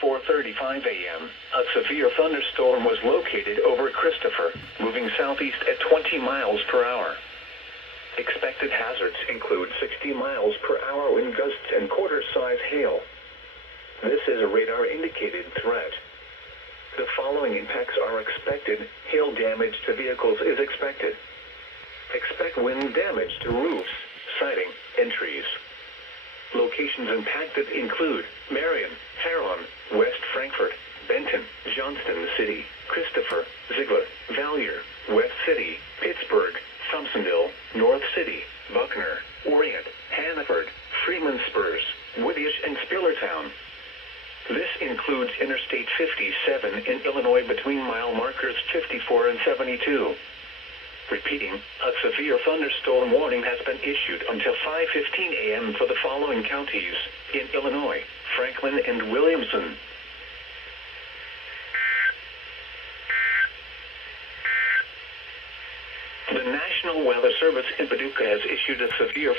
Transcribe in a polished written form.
4:35 a.m., a severe thunderstorm was located over Christopher, moving southeast at 20 miles per hour. Expected hazards include 60 miles per hour wind gusts and quarter-size hail. This is a radar-indicated threat. The following impacts are expected. Hail damage to vehicles is expected. Expect wind damage to roofs, siding, and trees. Locations impacted include Marion, Heron, West Frankfort, Benton, Johnston City, Christopher, Ziegler, Valier, West City, Pittsburgh, Thompsonville, North City, Buckner, Orient, Hannaford, Freeman Spurs, Woodyash, and Spillertown. This includes Interstate 57 in Illinois between mile markers 54 and 72. Repeating, a severe thunderstorm warning has been issued until 5:15 a.m. for the following counties in Illinois: Franklin and Williamson. The National Weather Service in Paducah has issued a severe